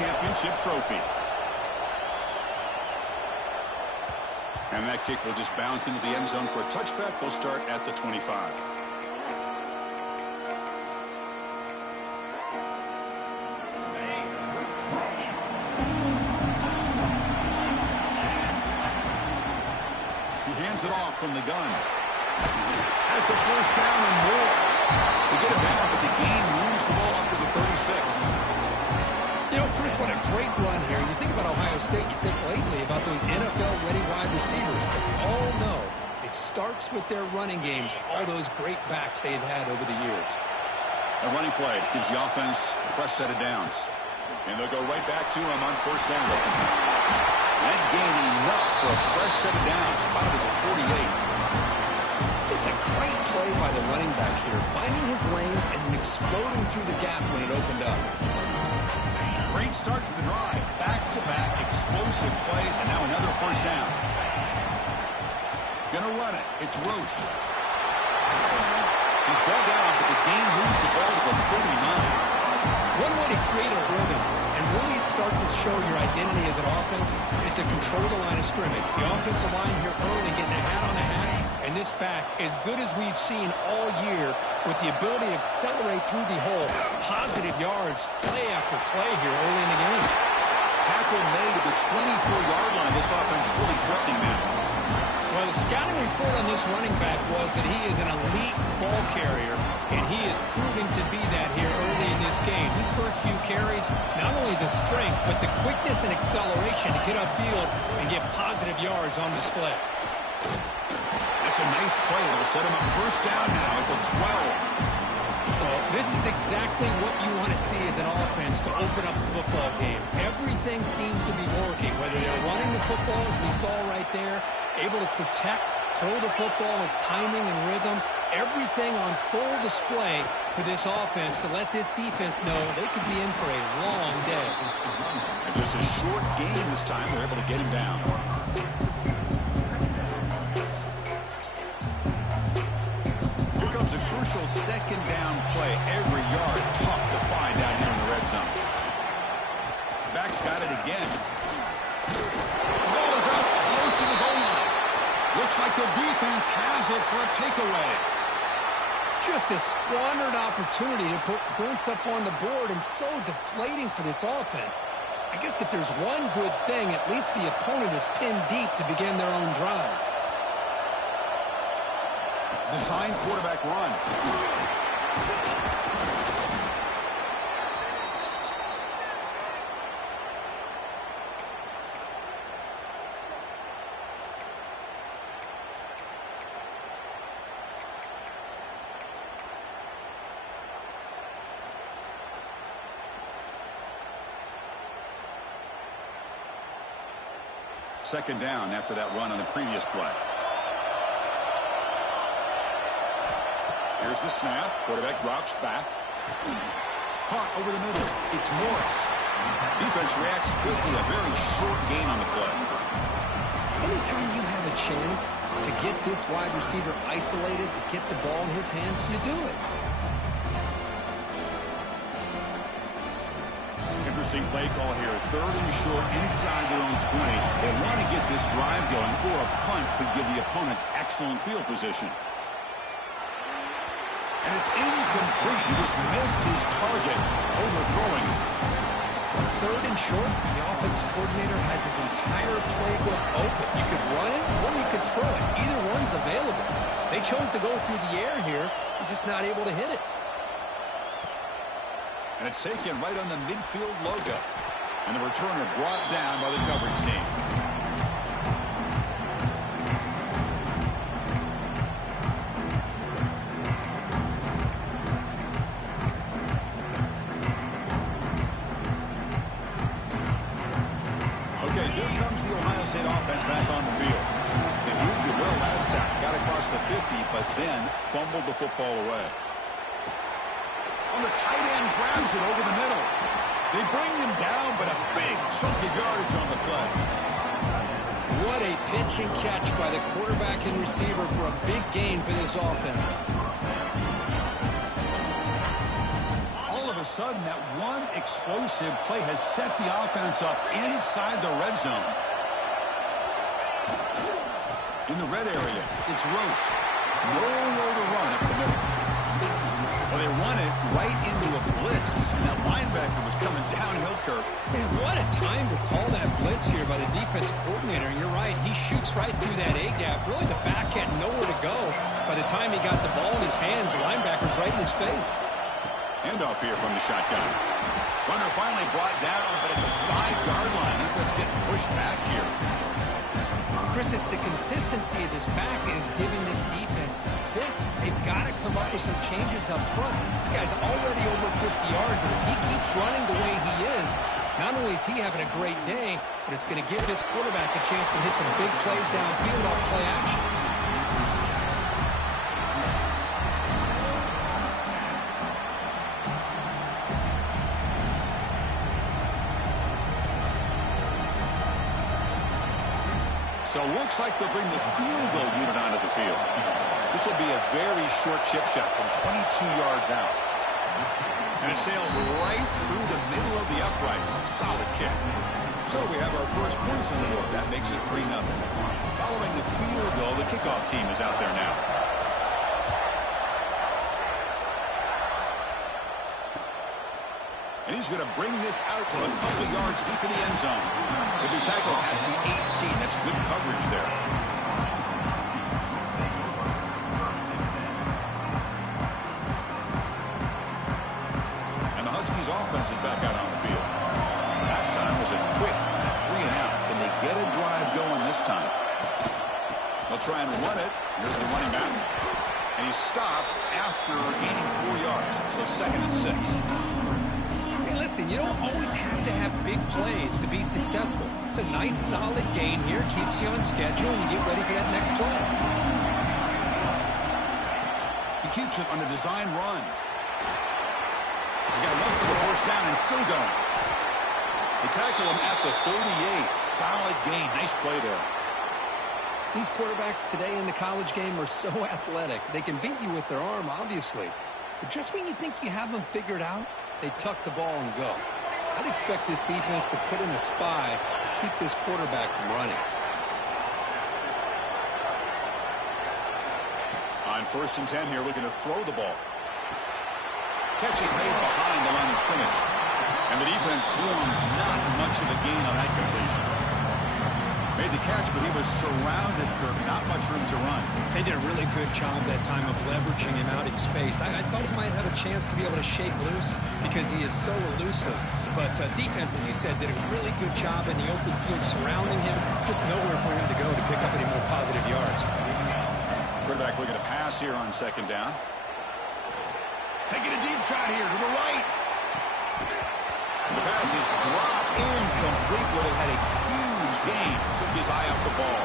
championship trophy. And that kick will just bounce into the end zone for a touchback. They'll start at the 25. He hands it off from the gun. Has the first down and more. They get it down, but the gain moves the ball up to the 36. You know, Chris, what a great run here. You think about Ohio State, you think lately about those NFL-ready wide receivers. But we all know it starts with their running games, all those great backs they've had over the years. A running play gives the offense a fresh set of downs. And they'll go right back to him on first down. That gain enough for a fresh set of downs, spotted at the 48. Just a great play by the running back here, finding his lanes and then exploding through the gap when it opened up. Great start to the drive. Back-to-back explosive plays, and now another first down. Gonna run it. It's Roche. He's brought down, but the gain moves the ball to the 39. One way to create a rhythm and really start to show your identity as an offense is to control the line of scrimmage. The offensive line here early getting a hat on a hat, and this back, as good as we've seen all year, with the ability to accelerate through the hole. Positive yards, play after play here early in the game. Tackle made at the 24-yard line. This offense really threatening now. Well, the scouting report on this running back was that he is an elite ball carrier, and he is proving to be that here early in this game. These first few carries, not only the strength, but the quickness and acceleration to get upfield and get positive yards on display. That's a nice play. It'll set him up first down now at the 12. Well, this is exactly what you want to see as an offense to open up a football game. Everything seems to be working, whether they're running the football, as we saw right there, able to protect, throw the football with timing and rhythm, everything on full display for this offense to let this defense know they could be in for a long day. And just a short game this time. They're able to get him down. A crucial second down play. Every yard tough to find down here in the red zone. Back's got it again. The ball is out close to the goal line. Looks like the defense has it for a takeaway. Just a squandered opportunity to put points up on the board, and so deflating for this offense. I guess if there's one good thing, at least the opponent is pinned deep to begin their own drive. Design quarterback run. Second down after that run on the previous play. Here's the snap. Quarterback drops back. Caught over the middle. It's Morris. Defense reacts quickly. A very short gain on the play. Anytime you have a chance to get this wide receiver isolated, to get the ball in his hands, you do it. Interesting play call here. Third and short inside their own 20. They want to get this drive going, or a punt could give the opponents excellent field position. And it's incomplete. He just missed his target, overthrowing it. On third and short, the offensive coordinator has his entire playbook open. You could run it or you could throw it. Either one's available. They chose to go through the air here. They're just not able to hit it. And it's taken right on the midfield logo. And the returner brought down by the coverage team. State offense back on the field. They moved it well last time. Got across the 50, but then fumbled the football away. On the tight end, grabs it over the middle. They bring him down, but a big chunk of yardage on the play. What a pitch and catch by the quarterback and receiver for a big gain for this offense. All of a sudden, that one explosive play has set the offense up inside the red zone. In the red area, it's Roche. Nowhere to run up the middle. Well, they run it right into a blitz, and that linebacker was coming downhill, Kirk. Man, what a time to call that blitz here by the defensive coordinator. And you're right, he shoots right through that A-gap. Really, the back had nowhere to go. By the time he got the ball in his hands, the linebacker's right in his face. Handoff here from the shotgun. Runner finally brought down, but at the 5-yard line, defense getting pushed back here. Chris, it's the consistency of this back is giving this defense fits. They've got to come up with some changes up front. This guy's already over 50 yards, and if he keeps running the way he is, not only is he having a great day, but it's going to give this quarterback a chance to hit some big plays downfield off play action. So it looks like they'll bring the field goal unit onto the field. This will be a very short chip shot from 22 yards out. And it sails right through the middle of the uprights. Solid kick. So we have our first points on the board. That makes it 3-0. Following the field goal, the kickoff team is out there now. And he's going to bring this out to a couple of yards deep in the end zone. He'll be tackled at the 18. That's good coverage there. And the Huskies offense is back out on the field. Last time was a quick 3-and-out. Can they get a drive going this time? They'll try and run it. Here's the running back. And he's stopped after gaining 4 yards. So 2nd and 6. Hey, listen, you don't always have to have big plays to be successful. It's a nice, solid gain here. Keeps you on schedule, and you get ready for that next play. He keeps it on a design run. He got enough for the first down and still going. They tackle him at the 38. Solid gain. Nice play there. These quarterbacks today in the college game are so athletic. They can beat you with their arm, obviously. But just when you think you have them figured out, they tuck the ball and go. I'd expect this defense to put in a spy to keep this quarterback from running. On 1st and 10 here, looking to throw the ball. Catch is made behind the line of scrimmage. And the defense swarms not much of a gain on that completion. Made the catch, but he was surrounded, Kirk. Not much room to run. They did a really good job that time of leveraging him out in space. I thought he might have a chance to be able to shake loose because he is so elusive. But defense, as you said, did a really good job in the open field surrounding him. Just nowhere for him to go to pick up any more positive yards. Quarterback looking to pass here on 2nd down. Taking a deep shot here to the right. And the pass is dropped incomplete. Would have had a huge gain. Took his eye off the ball.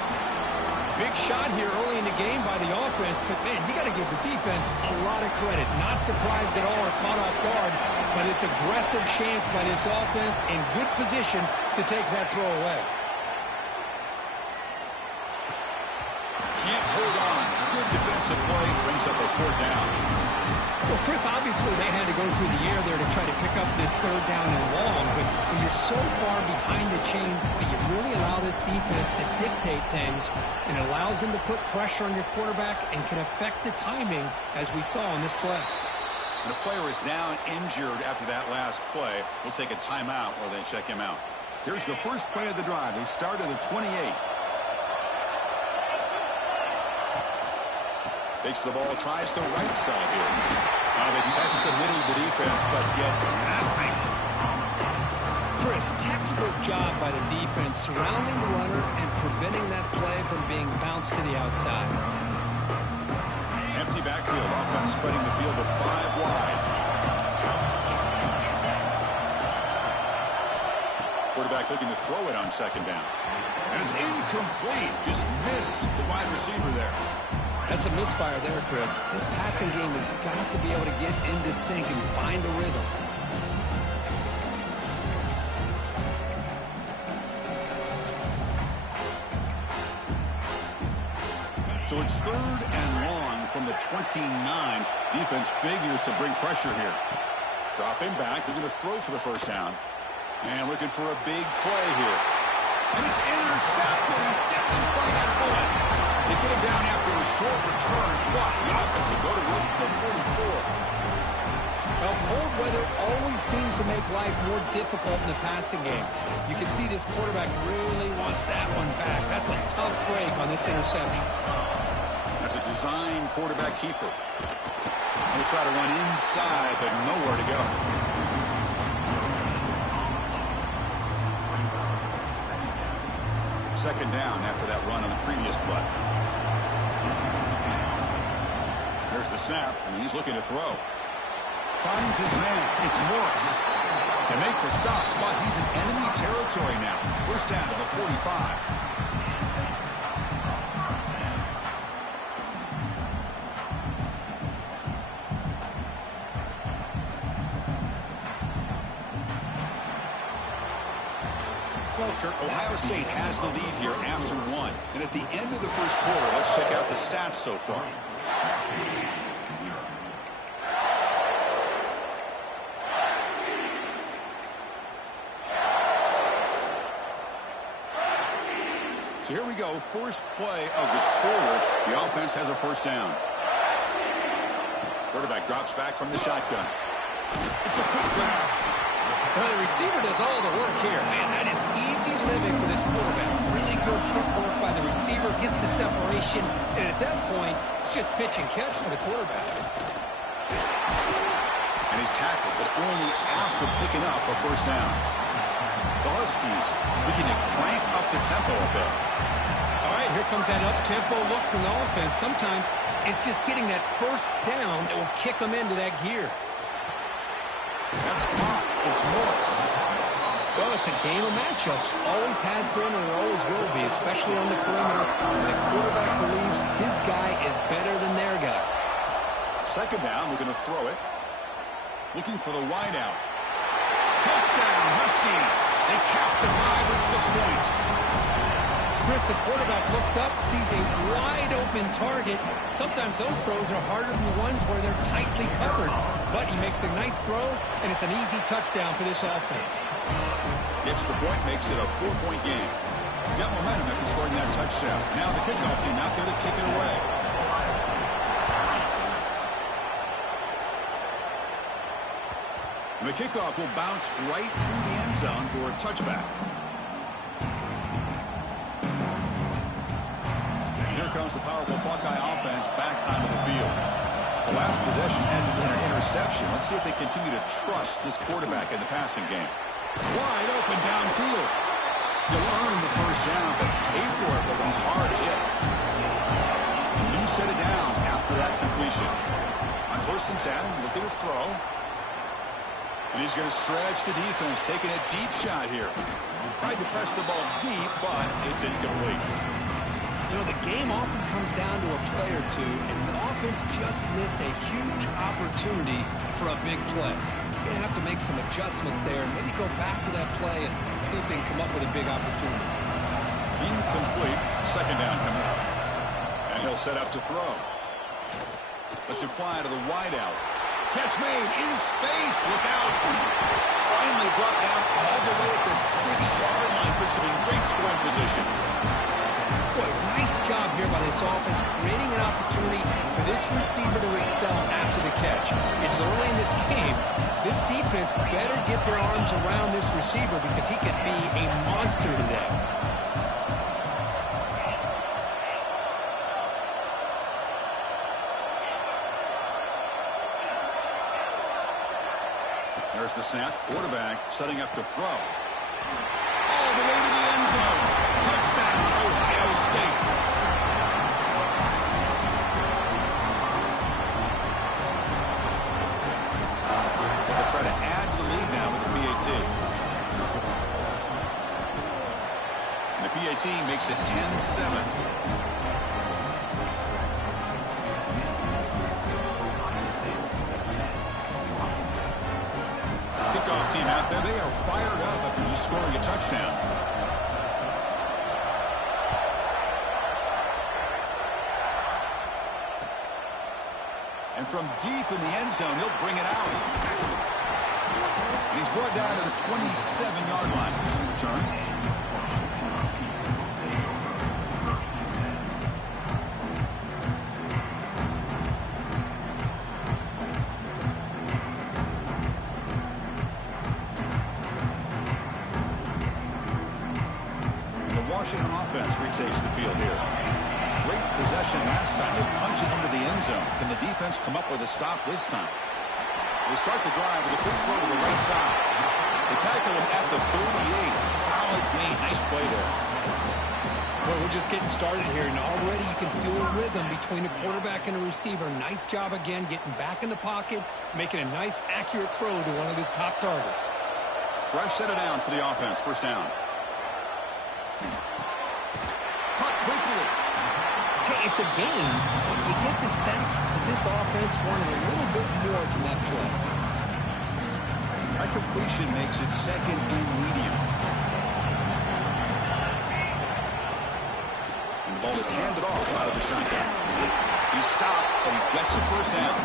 Big shot here early in the game by the offense, but man, you got to give the defense a lot of credit. Not surprised at all or caught off guard, but it's aggressive chance by this offense in good position to take that throw away. Can't hold on. Good defensive play. Brings up a 4th down. Well, Chris, obviously they had to go through the air there to try to pick up this 3rd down and long, but when you're so far behind the chains, boy, you really allow this defense to dictate things, and it allows them to put pressure on your quarterback and can affect the timing, as we saw in this play. And the player is down injured after that last play. We'll take a timeout while they check him out. Here's the first play of the drive. They start at the 28. Takes the ball, tries the right side here. They test the middle of the defense, but get nothing. Chris, textbook job by the defense surrounding the runner and preventing that play from being bounced to the outside. Empty backfield, offense spreading the field to 5 wide. Quarterback looking to throw it on 2nd down. And it's incomplete. Just missed the wide receiver there. That's a misfire there, Chris. This passing game has got to be able to get into sync and find a rhythm. So it's 3rd and long from the 29. Defense figures to bring pressure here. Dropping back. They're going to throw for the first down. And looking for a big play here. And it's intercepted. He stepped in front of that bullet. They get him down after a short return, but the offense will go to work for 44. Well, cold weather always seems to make life more difficult in the passing game. You can see this quarterback really wants that one back. That's a tough break on this interception. That's a design quarterback keeper. He'll try to run inside, but nowhere to go. Second down after that run on the previous play. There's the snap, and he's looking to throw. Finds his man. It's Morris. They make the stop, but he's in enemy territory now. First down to the 45. Well, Kirk, Ohio State has the lead here after one. And at the end of the first quarter, let's check out the stats so far. So here we go, first play of the quarter. The offense has a first down. Quarterback drops back from the shotgun. It's a quick grab. Well, the receiver does all the work here. Man, that is easy living for this quarterback. Really good footwork by the receiver, gets the separation, and at that point, it's just pitch and catch for the quarterback. And he's tackled, but only after picking up a first down. The Huskies looking to crank up the tempo a bit. All right, here comes that up-tempo look from the offense. Sometimes it's just getting that first down that will kick them into that gear. That's caught. It's Morris. Well, it's a game of matchups. Always has been and always will be, especially on the perimeter. And the quarterback believes his guy is better than their guy. Second down, we're going to throw it. Looking for the wideout. Touchdown, Huskies. They cap the tie with 6 points. Chris, the quarterback looks up, sees a wide-open target. Sometimes those throws are harder than the ones where they're tightly covered. But he makes a nice throw, and it's an easy touchdown for this offense. The extra point makes it a 4-point game. Got momentum after scoring that touchdown. Now the kickoff team out there to kick it away. The kickoff will bounce right through the end zone for a touchback. Here comes the powerful Buckeye offense back onto the field. The last possession ended in an interception. Let's see if they continue to trust this quarterback in the passing game. Wide open downfield. You'll earn the first down, but pay for it with a hard hit. A new set of downs after that completion. On 1st and 10, looking to throw. And he's going to stretch the defense, taking a deep shot here. Tried to press the ball deep, but it's incomplete. You know, the game often comes down to a play or two, and the offense just missed a huge opportunity for a big play. You're going to have to make some adjustments there and maybe go back to that play and see if they can come up with a big opportunity. Incomplete. Second down coming up. And he'll set up to throw. Lets it fly to the wideout. Catch made in space. Look out. Finally brought down all the way at the 6-yard line. Puts him in great scoring position. Boy, nice job here by this offense, creating an opportunity for this receiver to excel after the catch. It's early in this game, so this defense better get their arms around this receiver because he could be a monster today. There's the snap. Quarterback setting up to throw. All the way to the end zone. Touchdown, Ohio State. They'll try to add to the lead now with the PAT. And the PAT makes it 10-7. Kickoff team out there. They are fired up after just scoring a touchdown. And from deep in the end zone, he'll bring it out. And he's brought down to the 27-yard line. Decent return. And the Washington offense retakes the field here. Great possession last time. They punch it into the end zone. Can the defense come up with a stop this time? They start the drive with a quick throw to the right side. They tackle him at the 38. Solid gain. Nice play there. Well, we're just getting started here, and already you can feel a rhythm between the quarterback and the receiver. Nice job again getting back in the pocket, making a nice, accurate throw to one of his top targets. Fresh set of downs for the offense. First down. Caught quickly. Hey, it's a game, but you get the sense that this offense wanted a little bit more from that play. That completion makes it second and medium. And the ball is handed off out of the shotgun. He stopped, but he gets a first down.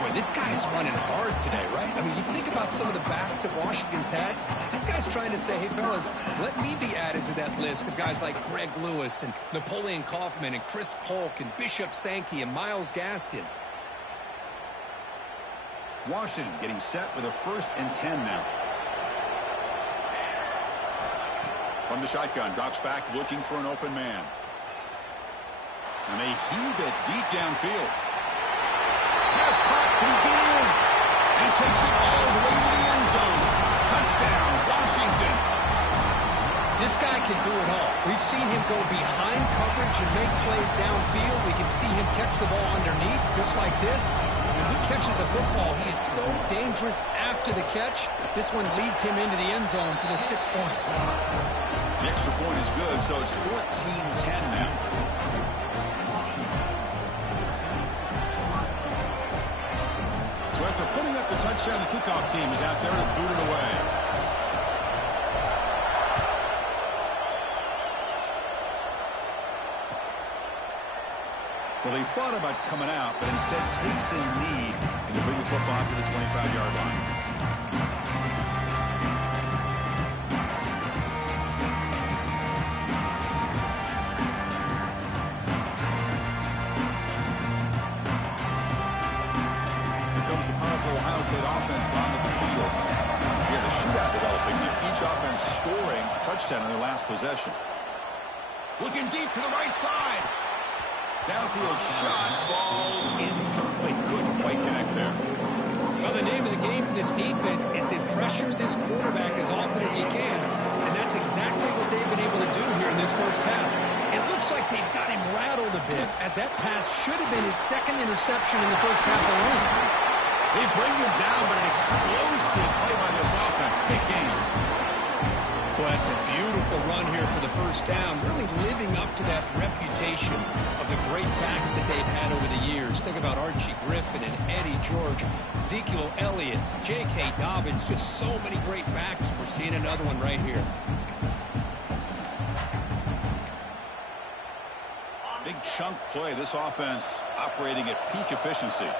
Boy, this guy is running hard today, right? I mean, you think about some of the backs that Washington's had. This guy's trying to say, hey, fellas, let me be added to that list of guys like Greg Lewis and Napoleon Kaufman and Chris Polk and Bishop Sankey and Miles Gaston. Washington getting set with a 1st and 10 now. From the shotgun, drops back looking for an open man. And they heave it deep downfield. Pass caught. Can he get in? He takes it all the way to the end zone. Touchdown, Washington. This guy can do it all. We've seen him go behind coverage and make plays downfield. We can see him catch the ball underneath, just like this. When he catches a football, he is so dangerous after the catch. This one leads him into the end zone for the 6 points. The extra point is good, so it's 14-10 now. So after putting up the touchdown, the kickoff team is out there to boot it away. Well, they thought about coming out, but instead takes a knee and to bring the football up to the 25-yard line. Here comes the powerful Ohio State offense bottom of the field. We have a shootout developing here. Each offense scoring a touchdown in their last possession. Looking deep to the right side. Downfield shot falls incomplete. Couldn't quite connect there. Well, the name of the game for this defense is to pressure this quarterback as often as you can, and that's exactly what they've been able to do here in this first half. It looks like they've got him rattled a bit, as that pass should have been his 2nd interception in the first half alone. They bring him down, but an explosive play by this offense. Big game. Well, that's a beautiful run here for the first down, really living up to that reputation of the great backs that they've had over the years. Think about Archie Griffin and Eddie George, Ezekiel Elliott, J.K. Dobbins, just so many great backs. We're seeing another one right here. Big chunk play. This offense operating at peak efficiency.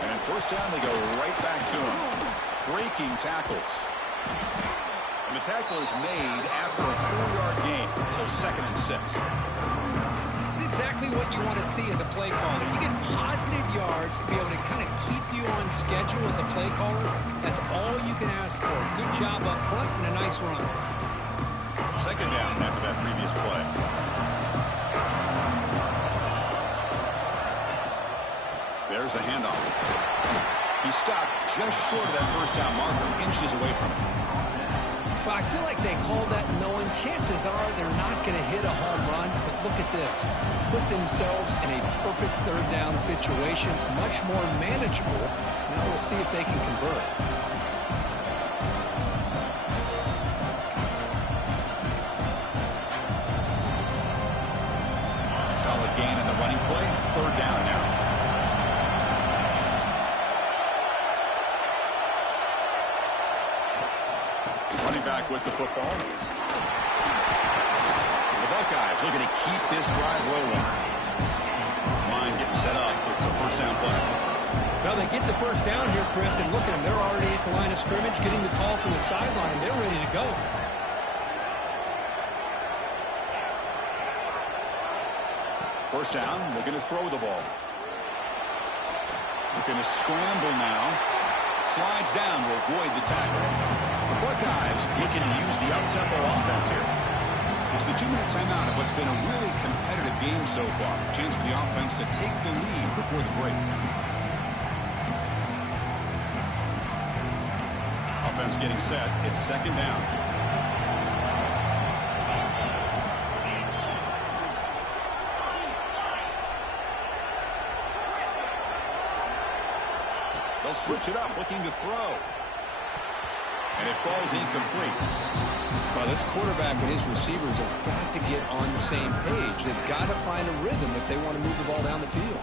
And first down, they go right back to him. Breaking tackles. And the tackle is made after a 4-yard gain, so 2nd and 6. This is exactly what you want to see as a play caller. You get positive yards to be able to kind of keep you on schedule as a play caller. That's all you can ask for. Good job up front and a nice run. 2nd down after that previous play. There's the handoff. He stopped just short of that first down marker, inches away from it. Well, I feel like they called that knowing chances are they're not going to hit a home run. But look at this. Put themselves in a perfect 3rd down situation. It's much more manageable. Now we'll see if they can convert. Solid gain in the running play. 3rd down now. Running back with the football. The Buckeyes looking to keep this drive rolling. This line getting set up. It's a first down play. Well, they get the first down here, Chris, and look at them. They're already at the line of scrimmage, getting the call from the sideline. They're ready to go. First down, looking to throw the ball. Looking to scramble now. Slides down to avoid the tackle. The Buckeyes looking to use the up-tempo offense here. It's the 2-minute timeout of what's been a really competitive game so far. Chance for the offense to take the lead before the break. Offense getting set. It's second down. They'll switch it up, looking to throw. And it falls incomplete. Well, this quarterback and his receivers have got to get on the same page. They've got to find a rhythm if they want to move the ball down the field.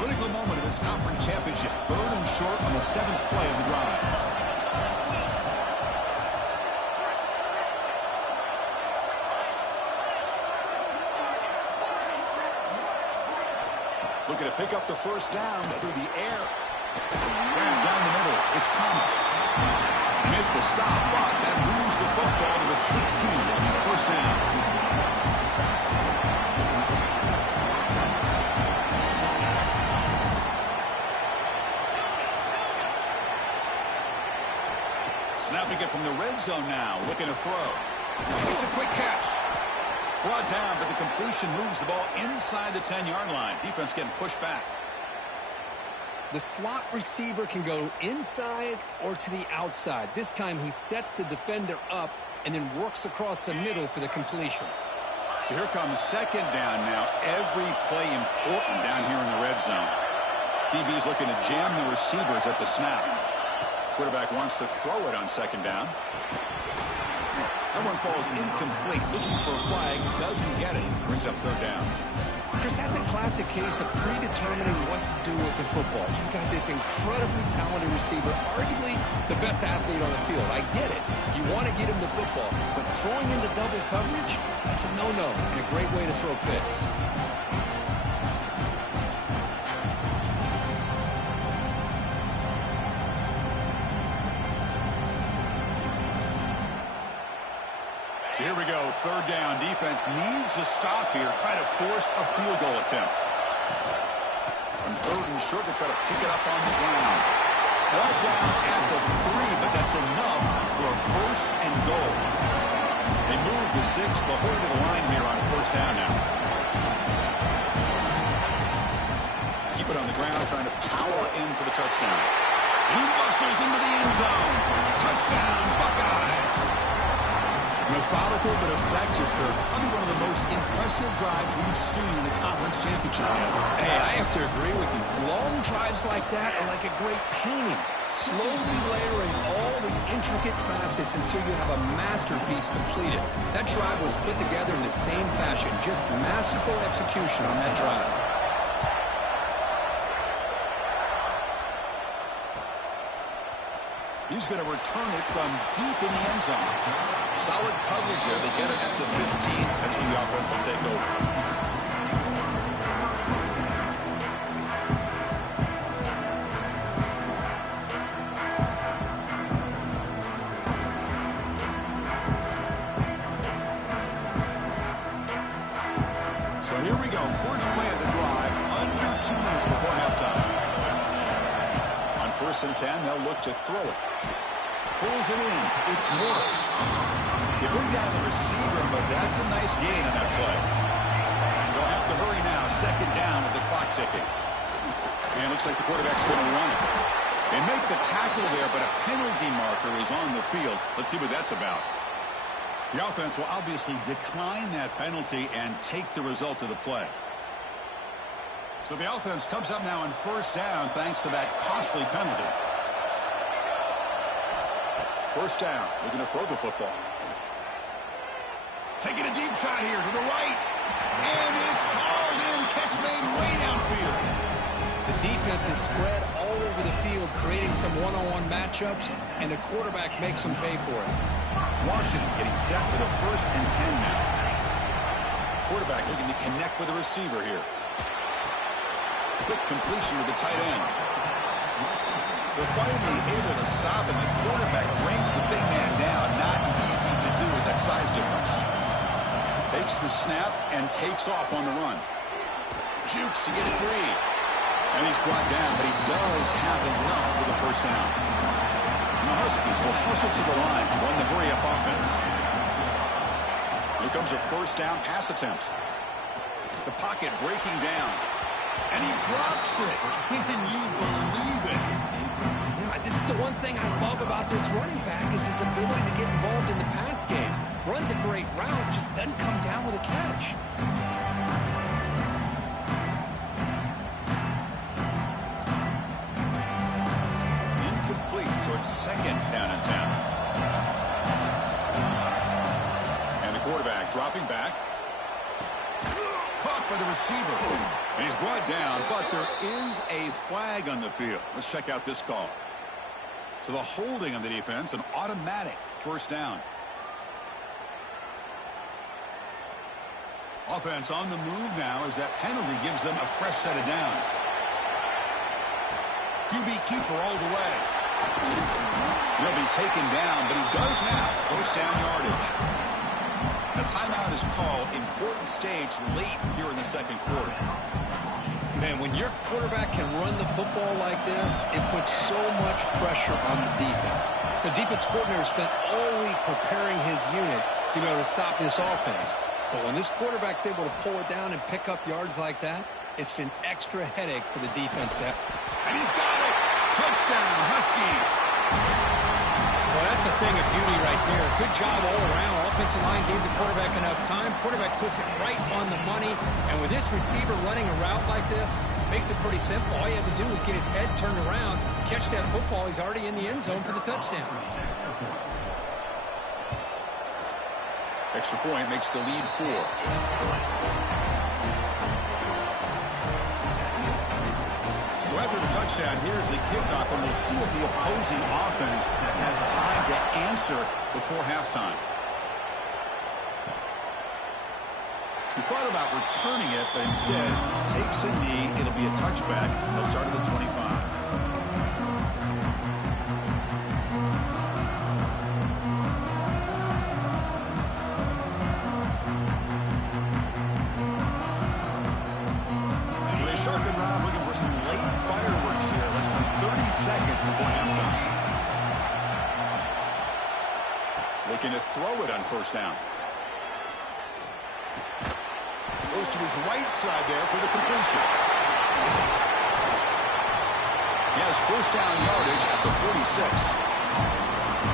Critical moment of this conference championship. 3rd and short on the 7th play of the drive. Looking to pick up the first down through the air. And down the middle, it's Thomas. Make the stop, but that moves the football to the 16 on the first down. Snapping it from the red zone now, looking to throw. Here's a quick catch. Brought down, but the completion moves the ball inside the 10-yard line. Defense getting pushed back. The slot receiver can go inside or to the outside. This time he sets the defender up and then works across the middle for the completion. So here comes second down now. Every play important down here in the red zone. DB's looking to jam the receivers at the snap. Quarterback wants to throw it on second down. That one falls incomplete. Looking for a flag. Doesn't get it. Brings up third down. Chris, that's a classic case of predetermining what to do with the football. You've got this incredibly talented receiver, arguably the best athlete on the field. I get it. You want to get him the football, but throwing into double coverage, that's a no-no and a great way to throw picks. So here we go, third down. Defense needs a stop here. Try to force a field goal attempt. On 3rd and short, they try to pick it up on the ground. Brought down at the 3, but that's enough for a 1st and goal. They move the 6. They'll hold to the line here on 1st down now. Keep it on the ground, trying to power in for the touchdown. He muscles into the end zone. Touchdown, Buckeyes. Methodical but effective, Kirk. Probably one of the most impressive drives we've seen in the conference championship game. Hey, I have to agree with you. Long drives like that are like a great painting. Slowly layering all the intricate facets until you have a masterpiece completed. That drive was put together in the same fashion. Just masterful execution on that drive. He's going to return it from deep in the end zone. Solid coverage there. They get it at the 15. That's when the offense will take over. So here we go. First play of the drive. Under 2 minutes before halftime. On 1st and 10, they'll look to throw it. Pulls it in. It's Morris. They bring down the receiver, but that's a nice gain on that play. They'll have to hurry now. Second down with the clock ticking. And it looks like the quarterback's going to run it. They make the tackle there, but a penalty marker is on the field. Let's see what that's about. The offense will obviously decline that penalty and take the result of the play. So the offense comes up now on 1st down thanks to that costly penalty. 1st down, looking to throw the football. Taking a deep shot here to the right. And it's hauled in. Catch made way downfield. The defense is spread all over the field, creating some one-on-one matchups, and the quarterback makes them pay for it. Washington getting set for the 1st and 10 now. quarterback looking to connect with the receiver here. Quick completion to the tight end. They're finally able to stop him. The quarterback brings the big man down. Not easy to do with that size difference. Takes the snap and takes off on the run. Jukes to get it free. And he's brought down, but he does have enough for the first down. And the Huskies will hustle to the line to run the hurry-up offense. Here comes a first down pass attempt. The pocket breaking down. And he drops it. Can you believe it? You know, this is the one thing I love about this running back is his ability to get involved in the pass game. Runs a great route, just doesn't come down with a catch. Incomplete, so it's second down and 10. And the quarterback dropping back. Caught by the receiver. And he's brought down, but there is a flag on the field. Let's check out this call. So the holding on the defense, an automatic first down. Offense on the move now as that penalty gives them a fresh set of downs. QB keeper all the way. He'll be taken down, but he does now. First down yardage. A timeout is called. Important stage late here in the second quarter. Man, when your quarterback can run the football like this, it puts so much pressure on the defense. The defense coordinator spent all week preparing his unit to be able to stop this offense. But when this quarterback's able to pull it down and pick up yards like that, it's an extra headache for the defense to have. And he's got it. Touchdown, Huskies. Well, that's a thing of beauty right there. Good job all around. Offensive line gave the quarterback enough time. Quarterback puts it right on the money. And with this receiver running a route like this, makes it pretty simple. All you have to do is get his head turned around, catch that football. He's already in the end zone for the touchdown. Extra point makes the lead 4. So after the touchdown, here's the kickoff, and we'll see what the opposing offense has time to answer before halftime. He thought about returning it, but instead takes a knee. It'll be a touchback. They'll start at the 25. Start the drive looking for some late fireworks here. Less than 30 seconds before halftime. Looking to throw it on first down. Goes to his right side there for the completion. He has first down yardage at the 46.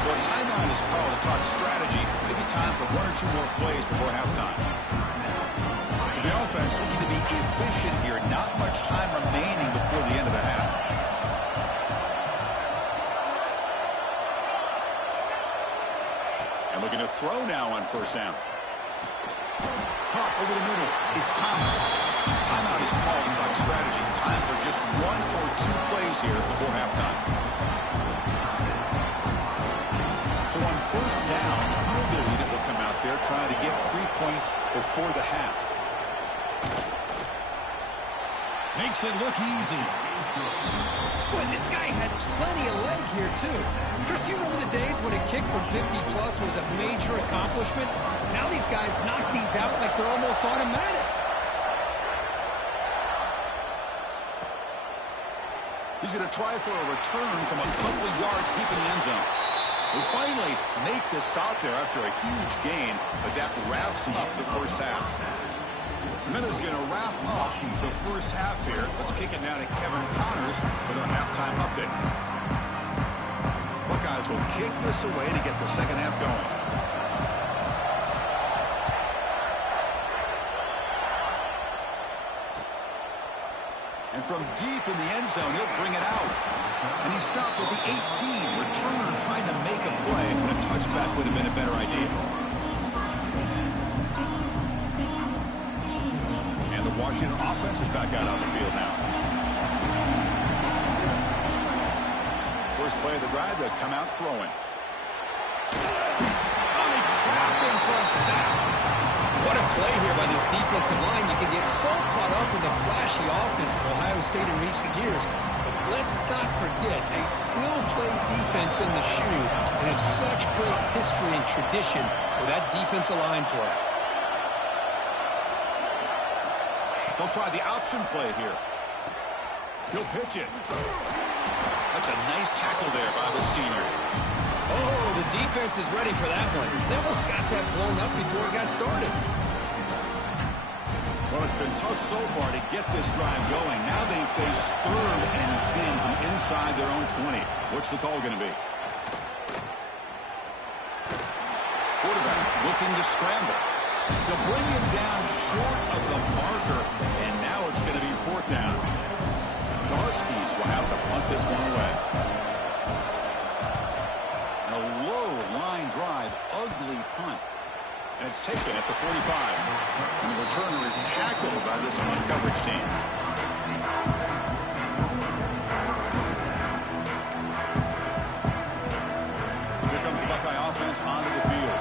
So a timeout is called to talk strategy. Maybe time for 1 or 2 more plays before halftime. The offense looking to be efficient here. Not much time remaining before the end of the half. And looking to throw now on first down. Caught over the middle. It's Thomas. Timeout is called to talk strategy. Time for just 1 or 2 plays here before halftime. So on first down, the field goal unit will come out there trying to get 3 points before the half. Makes it look easy. Boy, this guy had plenty of leg here, too. Chris, you remember the days when a kick from 50-plus was a major accomplishment? Now these guys knock these out like they're almost automatic. He's going to try for a return from a couple of yards deep in the end zone. They finally make the stop there after a huge gain, but that wraps up the first half. Miller's going to wrap up the first half here. Let's kick it down to Kevin Connors with our halftime update. Buckeyes will kick this away to get the second half going. And from deep in the end zone, he'll bring it out. And he stopped with the 18. Returner trying to make a play, but a touchback would have been a better idea. Washington offense is back out on the field now. First play of the drive, they'll come out throwing. Oh, they trap him for a sack. What a play here by this defensive line. You can get so caught up in the flashy offense of Ohio State in recent years. But let's not forget, they still play defense in the shoe and have such great history and tradition with that defensive line play. They'll try the option play here. He'll pitch it. That's a nice tackle there by the senior. Oh, the defense is ready for that one. They almost got that blown up before it got started. Well, it's been tough so far to get this drive going. Now they face 3rd and 10 from inside their own 20. What's the call going to be? Quarterback looking to scramble. They'll bring him down short of the marker, and now it's going to be 4th down. The Huskies will have to punt this one away. A low line drive, ugly punt. And it's taken at the 45. And the returner is tackled by this punt coverage team. Here comes the Buckeye offense onto the field.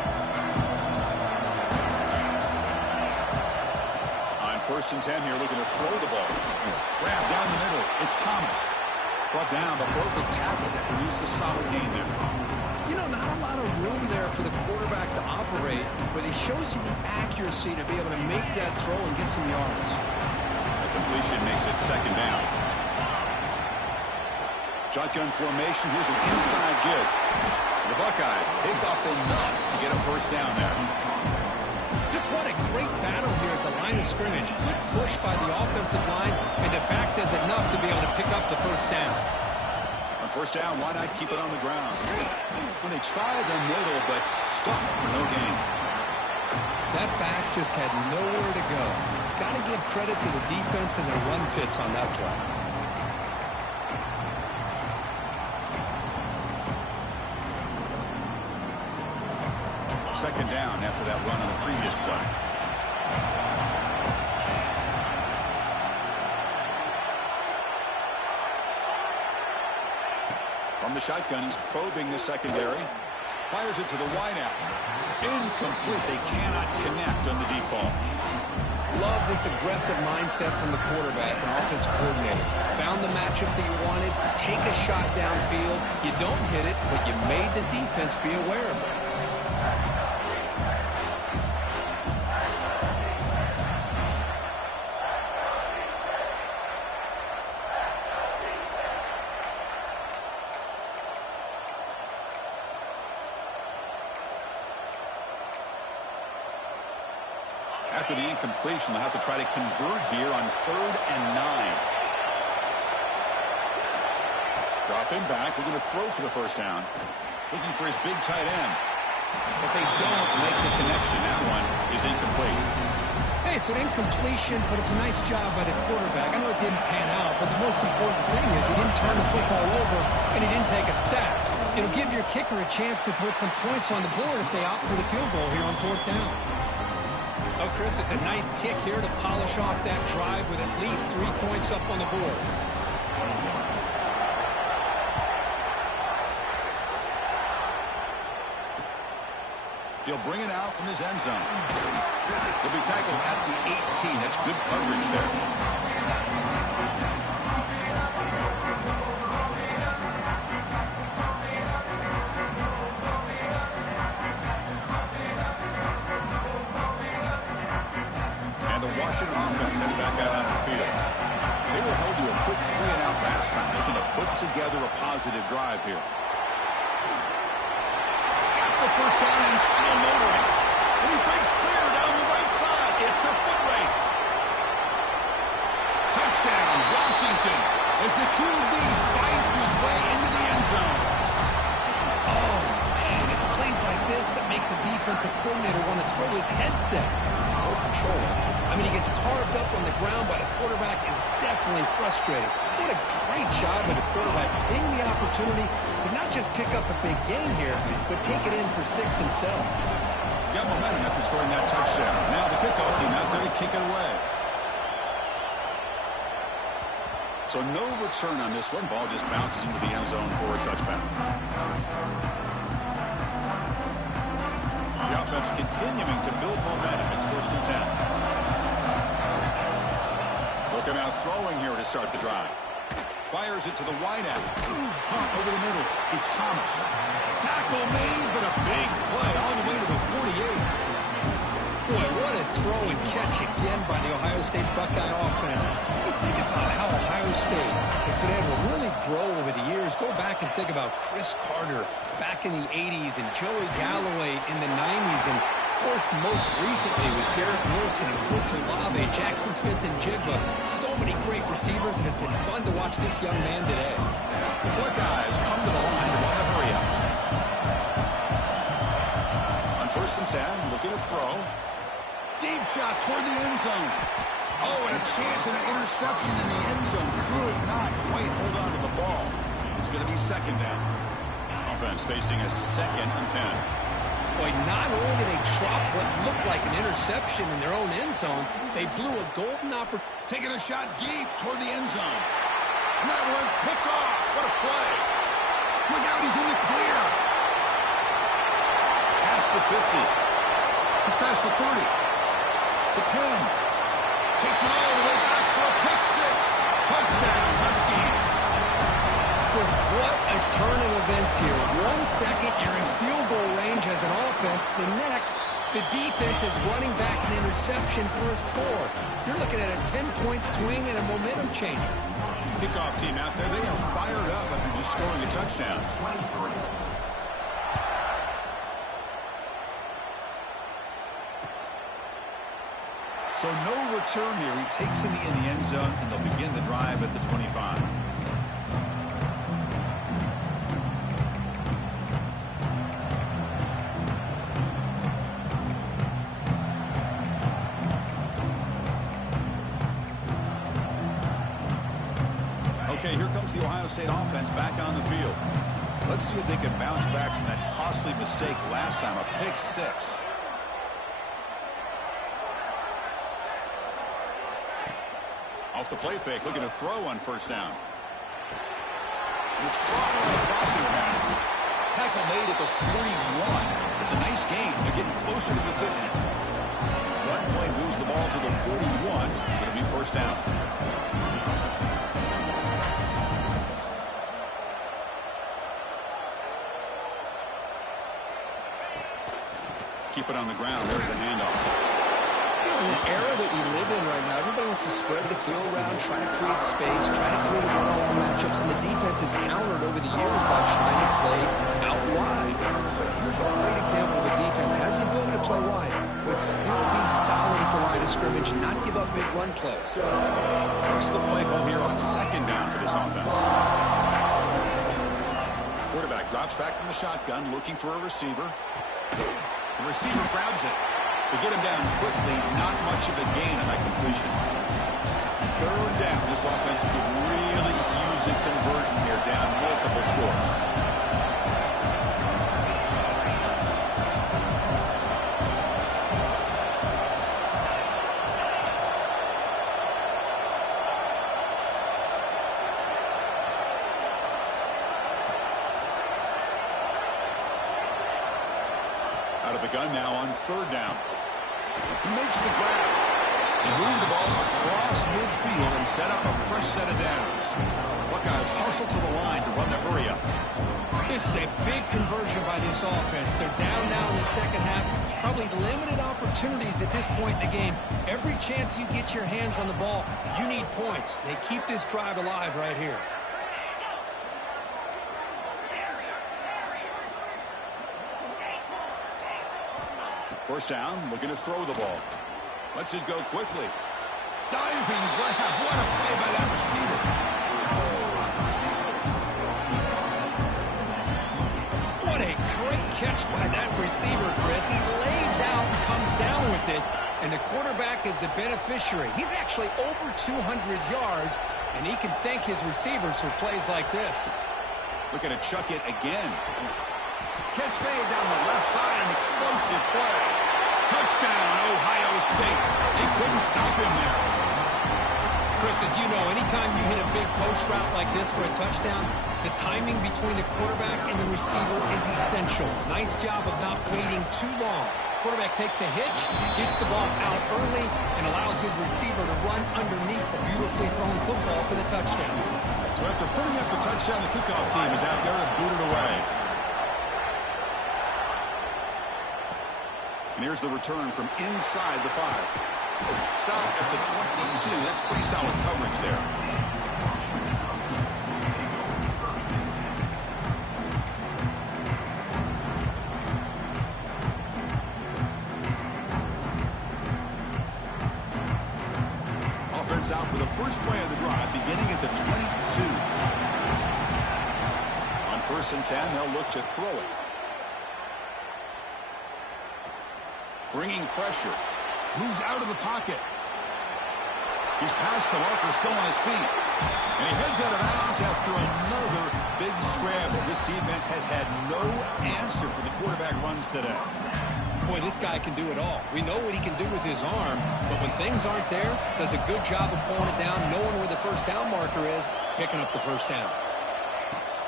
On 1st and 10 here, looking to throw the ball. Grab down the middle. It's Thomas. Brought down, but broke the tackle to produce a solid gain there. You know, not a lot of room there for the quarterback to operate, but he shows you the accuracy to be able to make that throw and get some yards. The completion makes it 2nd down. Shotgun formation. Here's an inside give. The Buckeyes pick up enough to get a 1st down there. Just what a great battle here at the line of scrimmage. Good push by the offensive line, and the back does enough to be able to pick up the 1st down. On 1st down, why not keep it on the ground? When they try the middle, but stuck for no gain. That back just had nowhere to go. Got to give credit to the defense and their run fits on that play. Second down after that run on the previous play. From the shotgun, he's probing the secondary. Fires it to the wideout. Incomplete. They cannot connect on the deep ball. Love this aggressive mindset from the quarterback and offensive coordinator. Found the matchup that you wanted. Take a shot downfield. You don't hit it, but you made the defense be aware of it. After the incompletion, they'll have to try to convert here on 3rd and 9. Dropping back, looking to throw for the 1st down. Looking for his big tight end. But they don't make the connection. That one is incomplete. Hey, it's an incompletion, but it's a nice job by the quarterback. I know it didn't pan out, but the most important thing is he didn't turn the football over and he didn't take a sack. It'll give your kicker a chance to put some points on the board if they opt for the field goal here on 4th down. Oh, Chris, it's a nice kick here to polish off that drive with at least 3 points up on the board. He'll bring it out from his end zone. He'll be tackled at the 18. That's good coverage there. Washington offense heads back out on the field. They were held to a quick 3-and-out last time, looking to put together a positive drive here. Got the 1st down and still motoring. And he breaks clear down the right side. It's a foot race. Touchdown, Washington, as the QB fights his way into the end zone. Oh, man, it's plays like this that make the defensive coordinator want to throw his headset. No control. I mean, he gets carved up on the ground, but the quarterback is definitely frustrated. What a great job by the quarterback seeing the opportunity to not just pick up a big gain here, but take it in for 6 himself. Got momentum after scoring that touchdown. Now the kickoff team out there to kick it away. So no return on this one. Ball just bounces into the end zone for a touchdown. The offense continuing to build momentum. It's 1st and 10. Looking out throwing here to start the drive. Fires it to the wide out. Pump over the middle. It's Thomas. Tackle made, but a big play all the way to the 48. Boy, what a throw and catch again by the Ohio State Buckeye offense. You think about how Ohio State has been able to really grow over the years. Go back and think about Chris Carter back in the 80s and Joey Galloway in the 90s. And, of course, most recently with Garrett Wilson and Chris Olave, Jackson Smith and Jigba. So many great receivers, and it's been fun to watch this young man today. The Buckeyes come to the line to want to hurry up. On 1st and 10, looking to throw. Deep shot toward the end zone. Oh, and a chance at an interception in the end zone. Could not quite hold on to the ball. It's going to be 2nd down. Offense facing a 2nd and 10. Boy, not only did they drop what looked like an interception in their own end zone, they blew a golden opportunity. Taking a shot deep toward the end zone. And that one's picked off. What a play. Look out, he's in the clear. Past the 50. He's past the 30. The 10. Takes it all the way back for a pick 6. Touchdown, Huskies. Chris, what a turn of events here. 1 second, you're in field goal range as an offense. The next, the defense is running back an interception for a score. You're looking at a 10-point swing and a momentum changer. Kickoff team out there, they are fired up after just scoring a touchdown. So no return here. He takes it in the end zone, and they'll begin the drive at the 25. Okay, here comes the Ohio State offense back on the field. Let's see if they can bounce back from that costly mistake last time, a pick 6. Off the play fake, looking to throw on 1st down. And it's caught on the crossing pattern. Tackle made at the 41. It's a nice gain. They're getting closer to the 50. One play moves the ball to the 41. It'll be 1st down. Keep it on the ground. There's the handoff. In the era that we live in right now, everybody wants to spread the field around, try to create space, try to create one-on-one matchups, and the defense has countered over the years by trying to play out wide. But here's a great example of a defense has the ability to play wide, but still be solid at the line of scrimmage and not give up big run plays. What's the play call here on 2nd down for this offense? Quarterback drops back from the shotgun, looking for a receiver. The receiver grabs it. To get him down quickly, not much of a gain on that completion. 3rd down, this offense could really use a conversion here, down multiple scores. Out of the gun now on 3rd down. He makes the grab. He moved the ball across midfield and set up a fresh set of downs. Buckeyes hustle to the line to run the hurry up. This is a big conversion by this offense. They're down now in the 2nd half. Probably limited opportunities at this point in the game. Every chance you get your hands on the ball, you need points. They keep this drive alive right here. First down, looking to throw the ball. Lets it go quickly. Diving grab. What a play by that receiver. What a great catch by that receiver, Chris. He lays out and comes down with it, and the quarterback is the beneficiary. He's actually over 200 yards, and he can thank his receivers for plays like this. Looking to chuck it again. Catch made down the left side, an explosive play. Touchdown, Ohio State. They couldn't stop him there. Chris, as you know, anytime you hit a big post route like this for a touchdown, the timing between the quarterback and the receiver is essential. Nice job of not waiting too long. Quarterback takes a hitch, gets the ball out early, and allows his receiver to run underneath the beautifully thrown football for the touchdown. So after putting up a touchdown, the kickoff team is out there to boot it away. And here's the return from inside the 5. Stop at the 22. That's pretty solid coverage there. Offense out for the first play of the drive, beginning at the 22. On 1st and 10, they'll look to throw it. Bringing pressure. Moves out of the pocket. He's past the marker, still on his feet. And he heads out of bounds after another big scramble. This defense has had no answer for the quarterback runs today. Boy, this guy can do it all. We know what he can do with his arm, but when things aren't there, does a good job of pulling it down, knowing where the first down marker is, picking up the first down.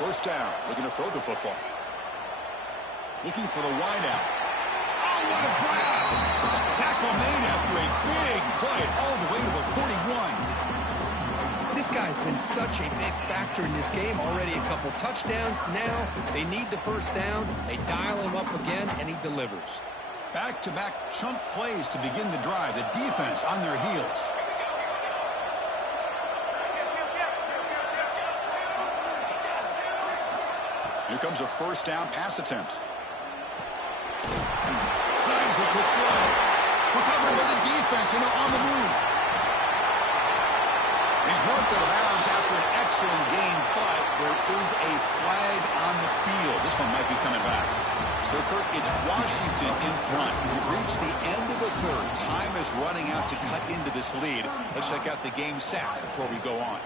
First down, looking to throw the football. Looking for the wideout. Oh, what a grab! Tackle made after a big play all the way to the 41. This guy's been such a big factor in this game. Already a couple touchdowns. Now they need the first down. They dial him up again, and he delivers. Back-to-back chunk plays to begin the drive. The defense on their heels. Here comes a first down pass attempt. Snags a quick throw. Recovered by the defense and on the move. He's marked out of bounds after an excellent game, but there is a flag on the field. This one might be coming back. So, Kirk, it's Washington in front. We've reached the end of the third. Time is running out to cut into this lead. Let's check out the game stats before we go on.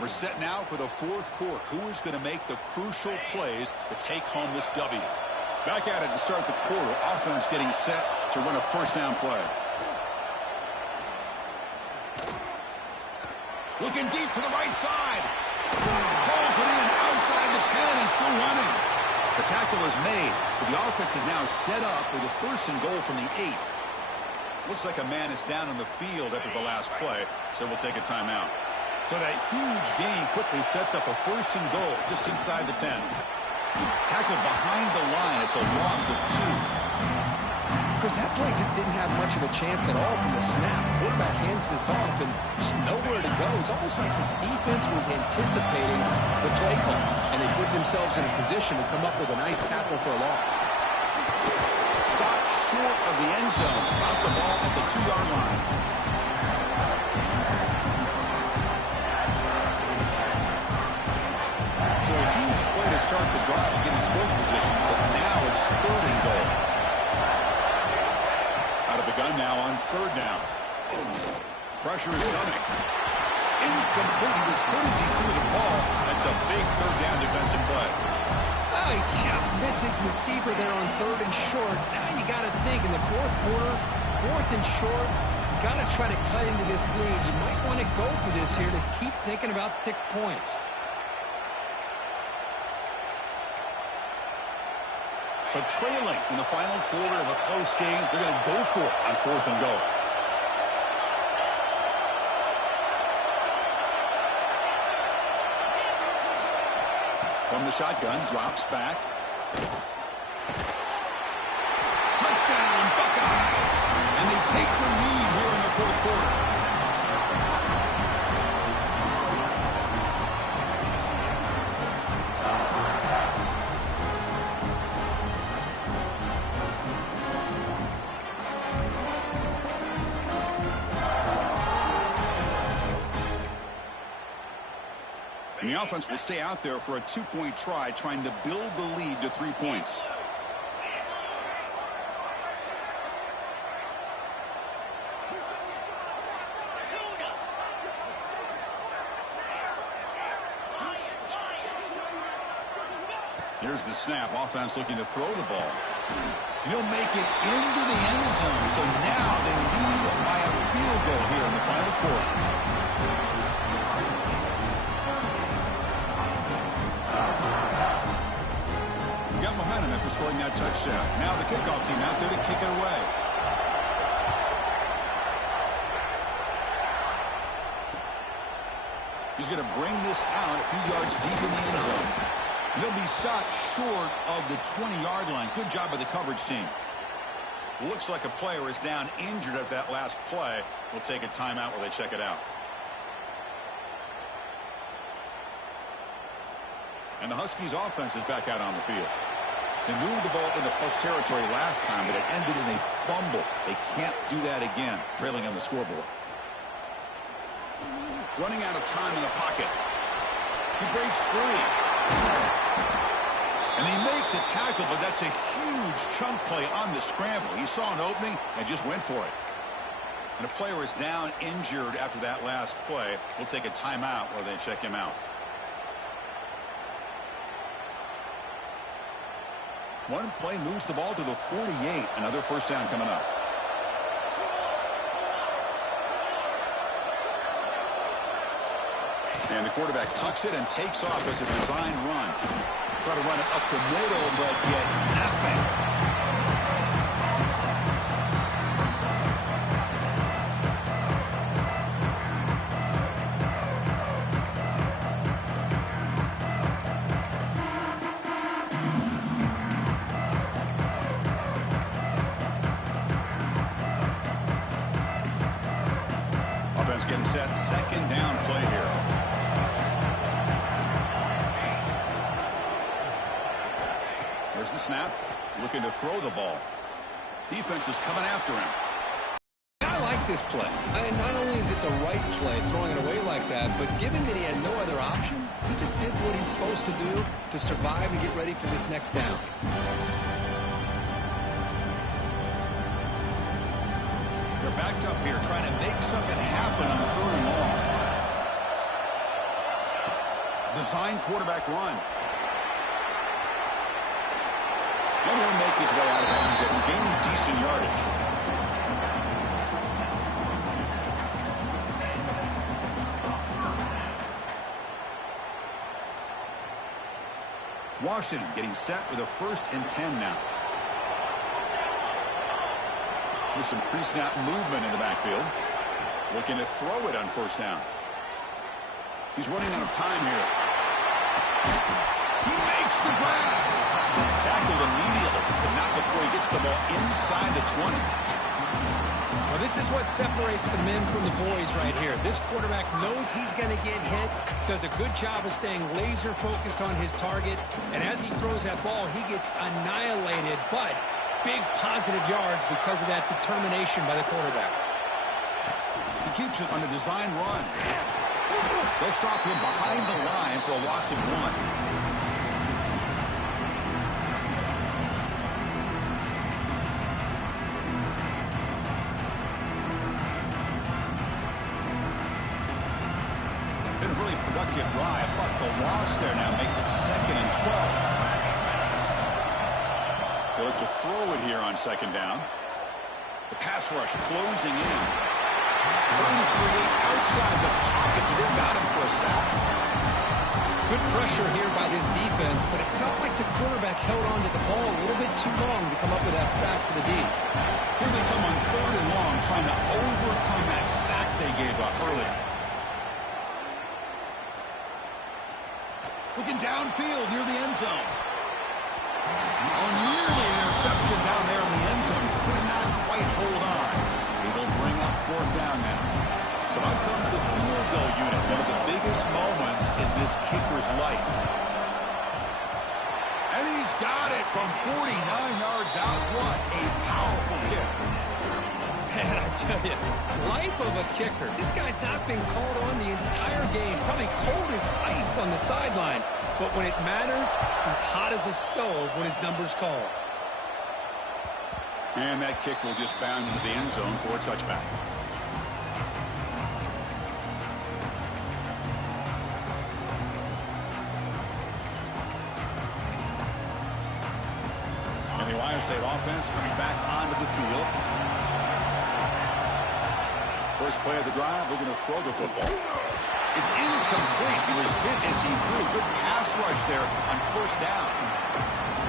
We're set now for the fourth quarter. Who is going to make the crucial plays to take home this W? Back at it to start the quarter. Offense getting set to run a first down play. Looking deep for the right side. Pulls it in outside the 10 and still running. The tackle is made, but the offense is now set up with a first and goal from the 8. Looks like a man is down on the field after the last play, so we'll take a timeout. So that huge gain quickly sets up a first and goal just inside the 10. Tackled behind the line. It's a loss of 2. Chris, that play just didn't have much of a chance at all from the snap. Quarterback hands this off and just nowhere to go. It's almost like the defense was anticipating the play call, and they put themselves in a position to come up with a nice tackle for a loss. Stopped short of the end zone. Spot the ball at the 2-yard line. So a huge play to start the drive and get in scoring position, but now it's 3rd and goal. Out of the gun now on 3rd down. Pressure is coming. Incomplete. He was good as he threw the ball. That's a big 3rd down defensive play. Oh, he just missed his receiver there on 3rd and short. Now you got to think in the fourth quarter, 4th and short, you got to try to cut into this lead. You might want to go for this here to keep thinking about 6 points. So trailing in the final quarter of a close game, they're going to go for it on 4th and goal. From the shotgun, drops back. Touchdown, Buckeyes! And they take the lead here in the 4th quarter. And the offense will stay out there for a 2-point try, trying to build the lead to 3 points. Here's the snap. Offense looking to throw the ball. He'll make it into the end zone. So now they lead by a field goal here in the final quarter. scoring that touchdown. Now the kickoff team out there to kick it away. He's going to bring this out a few yards deep in the end zone. And he'll be stopped short of the 20-yard line. Good job by the coverage team. Looks like a player is down injured at that last play. We'll take a timeout while they check it out. And the Huskies offense is back out on the field. They moved the ball into plus territory last time, but it ended in a fumble. They can't do that again, trailing on the scoreboard. Running out of time in the pocket. He breaks free. And they make the tackle, but that's a huge chunk play on the scramble. He saw an opening and just went for it. And a player is down injured after that last play. We'll take a timeout while they check him out. One play moves the ball to the 48. Another first down coming up. And the quarterback tucks it and takes off as a design run. Try to run it up the middle, but get nothing. Offense getting set. Second down play here. There's the snap. Looking to throw the ball. Defense is coming after him. I like this play. Not only is it the right play, throwing it away like that, but given that he had no other option, he just did what he's supposed to do to survive and get ready for this next down. They're backed up here trying to make something happen on third and long. Design quarterback run. And he'll make his way out of bounds after gaining decent yardage. Washington getting set with a 1st and 10 now. There's some pre-snap movement in the backfield. Looking to throw it on first down. He's running out of time here. He makes the grab. Tackled immediately, but not before he gets the ball inside the 20. Well, this is what separates the men from the boys right here. This quarterback knows he's going to get hit, does a good job of staying laser focused on his target, and as he throws that ball, he gets annihilated, but big positive yards because of that determination by the quarterback. He keeps it on a design run. They'll stop him behind the line for a loss of 1. Really productive drive, but the loss there now makes it 2nd and 12. They look to throw it here on 2nd down. The pass rush closing in. Trying to create outside the pocket, but they got him for a sack. Good pressure here by this defense, but it felt like the quarterback held on to the ball a little bit too long to come up with that sack for the D. Here they come on 3rd and long, trying to overcome that sack they gave up earlier. Looking downfield near the end zone. Oh, nearly an interception down there in the end zone. Could not quite hold on. It'll bring up 4th down now. So out comes the field goal unit, one of the biggest moments in this kicker's life. And he's got it from 49 yards out. What a powerful kick. Man, I tell you, life of a kicker. This guy's not been called on the entire game. Probably cold as ice on the sideline. But when it matters, he's hot as a stove when his number's called. And that kick will just bound into the end zone for a touchback. And the Ohio State offense comes back onto the field. First play of the drive, looking to throw the football. It's incomplete. He was hit as he threw. Good pass rush there on first down.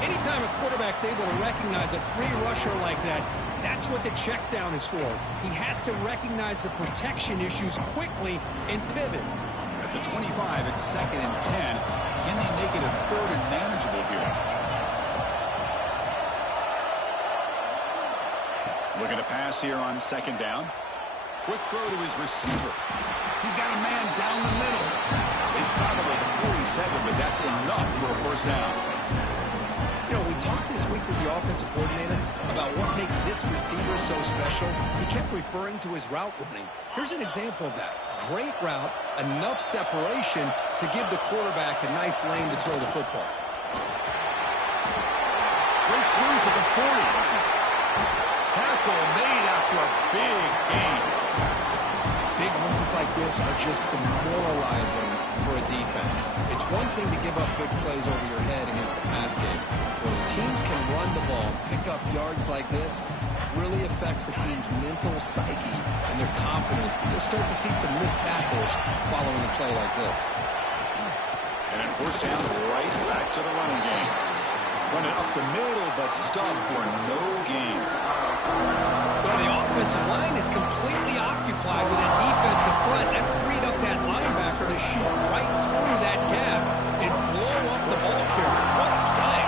Anytime a quarterback's able to recognize a free rusher like that, that's what the check down is for. He has to recognize the protection issues quickly and pivot. At the 25, it's 2nd and 10. Can they make it a 3rd and manageable here? Looking to pass here on 2nd down. Quick throw to his receiver. He's got a man down the middle. They stop him at the 47, but that's enough for a first down. You know, we talked this week with the offensive coordinator about what makes this receiver so special. He kept referring to his route running. Here's an example of that. Great route, enough separation to give the quarterback a nice lane to throw the football. Breaks loose at the 40. Tackle made after a big gain. Big runs like this are just demoralizing for a defense. It's one thing to give up big plays over your head against the pass game. When teams can run the ball and pick up yards like this, it really affects the team's mental psyche and their confidence. And you'll start to see some missed tackles following a play like this. And then first down, right back to the running game. Run it up the middle, but stuffed for no gain. Well, the offensive line is completely occupied with that defensive front. That freed up that linebacker to shoot right through that gap and blow up the ball carrier. What a play.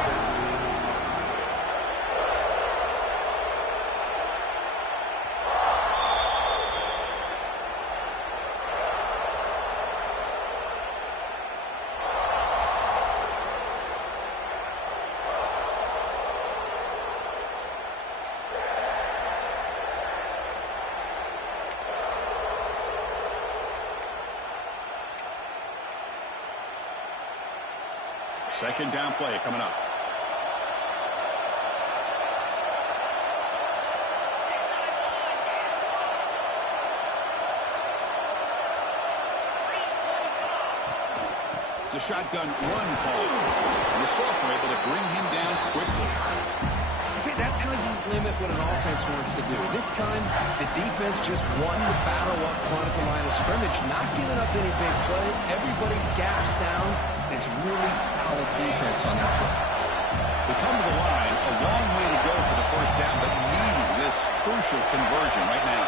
Second down play coming up. It's a shotgun run call. And the sophomore able to bring him down quickly. See, that's how you limit what an offense wants to do. This time, the defense just won the battle up front at the line of scrimmage, not giving up any big plays. Everybody's gap sound. It's really solid defense on that play. They come to the line, a long way to go for the first down, but needing this crucial conversion right now.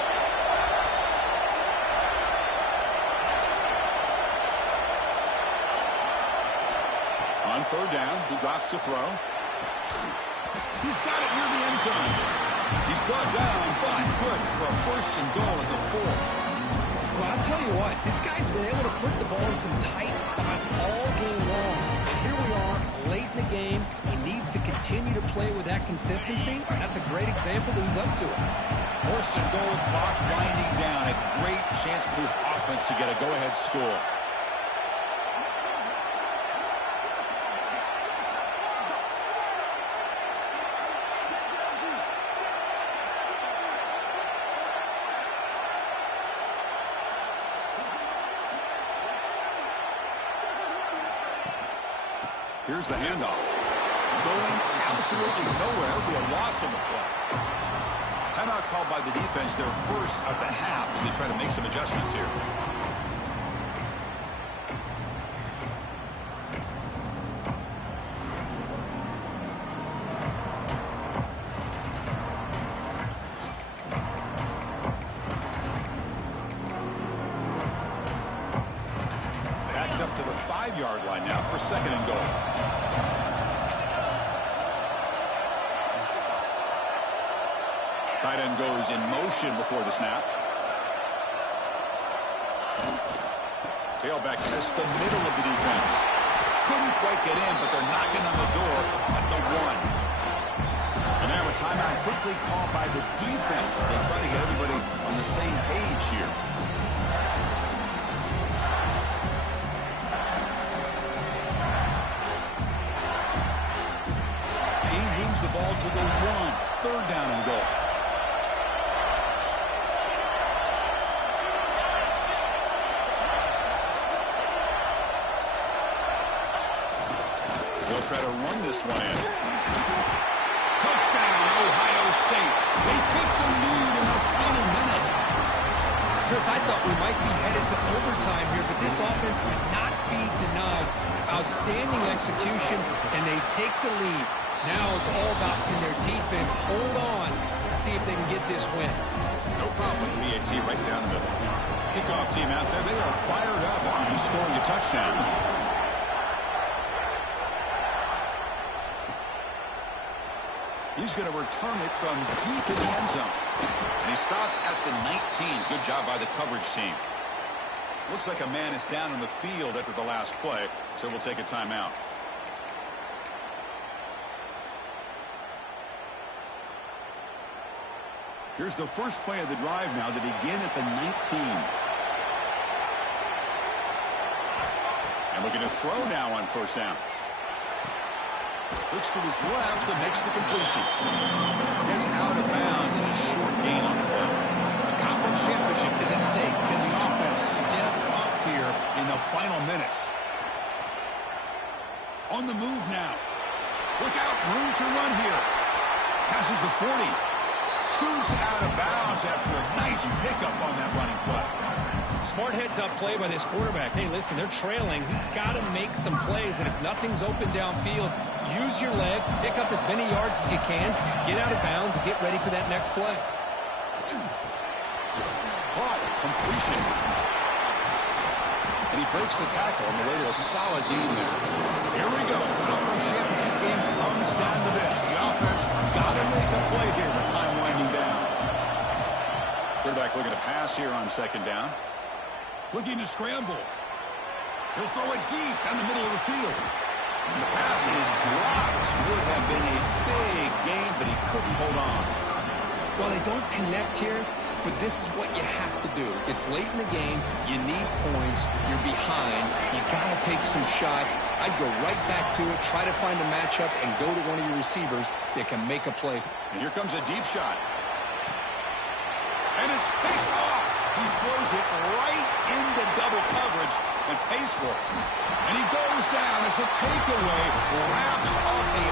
On third down, he drops to throw. He's got it near the end zone. He's brought down, but good for a first and goal at the 4. Well, I'll tell you what, this guy's been able to put the ball in some tight spots all game long. And here we are, late in the game. He needs to continue to play with that consistency. That's a great example that he's up to it. First and goal, clock winding down. A great chance for his offense to get a go-ahead score. Here's the handoff. Going absolutely nowhere. It'll be a loss on the play. Timeout called by the defense, their first of the half as they try to make some adjustments here. Backed up to the 5-yard line now for second and goal. Tight end goes in motion before the snap. Tailback tests the middle of the defense. Couldn't quite get in, but they're knocking on the door at the 1. And now a timeout quickly called by the defense as they try to get everybody on the same page here. He moves the ball to the 1. Third down and goal. They'll try to run this one in. Touchdown, Ohio State. They take the lead in the final minute. Chris, I thought we might be headed to overtime here, but this offense would not be denied. Outstanding execution, and they take the lead. Now it's all about can their defense hold on and see if they can get this win. No problem with BAT right down the middle. Kickoff team out there. They are fired up after just scoring a touchdown. He's going to return it from deep in the end zone. And he stopped at the 19. Good job by the coverage team. Looks like a man is down on the field after the last play, so we'll take a timeout. Here's the first play of the drive now. They begin at the 19. And looking to throw now on first down. Looks to his left and makes the completion. Gets out of bounds. It's a short gain on the play. The conference championship is at stake. Can the offense step up here in the final minutes? On the move now. Look out. Room to run here. Passes the 40. Scoots out of bounds after a nice pickup on that running play. Smart heads-up play by this quarterback. Hey, listen, they're trailing. He's got to make some plays, and if nothing's open downfield, use your legs, pick up as many yards as you can, get out of bounds, and get ready for that next play. Caught. Completion. And he breaks the tackle on the way to a solid gain there. Here we go. Conference championship game comes down to this. The offense got to make a play here with time winding down. Quarterback looking to pass here on second down. Looking to scramble. He'll throw it deep down the middle of the field. And the pass is dropped. Would have been a big gain, but he couldn't hold on. Well, they don't connect here, but this is what you have to do. It's late in the game. You need points. You're behind. You got to take some shots. I'd go right back to it, try to find a matchup, and go to one of your receivers that can make a play. And here comes a deep shot. And it's picked off. He throws it right into double coverage and pays for it. And he goes down as the takeaway wraps up a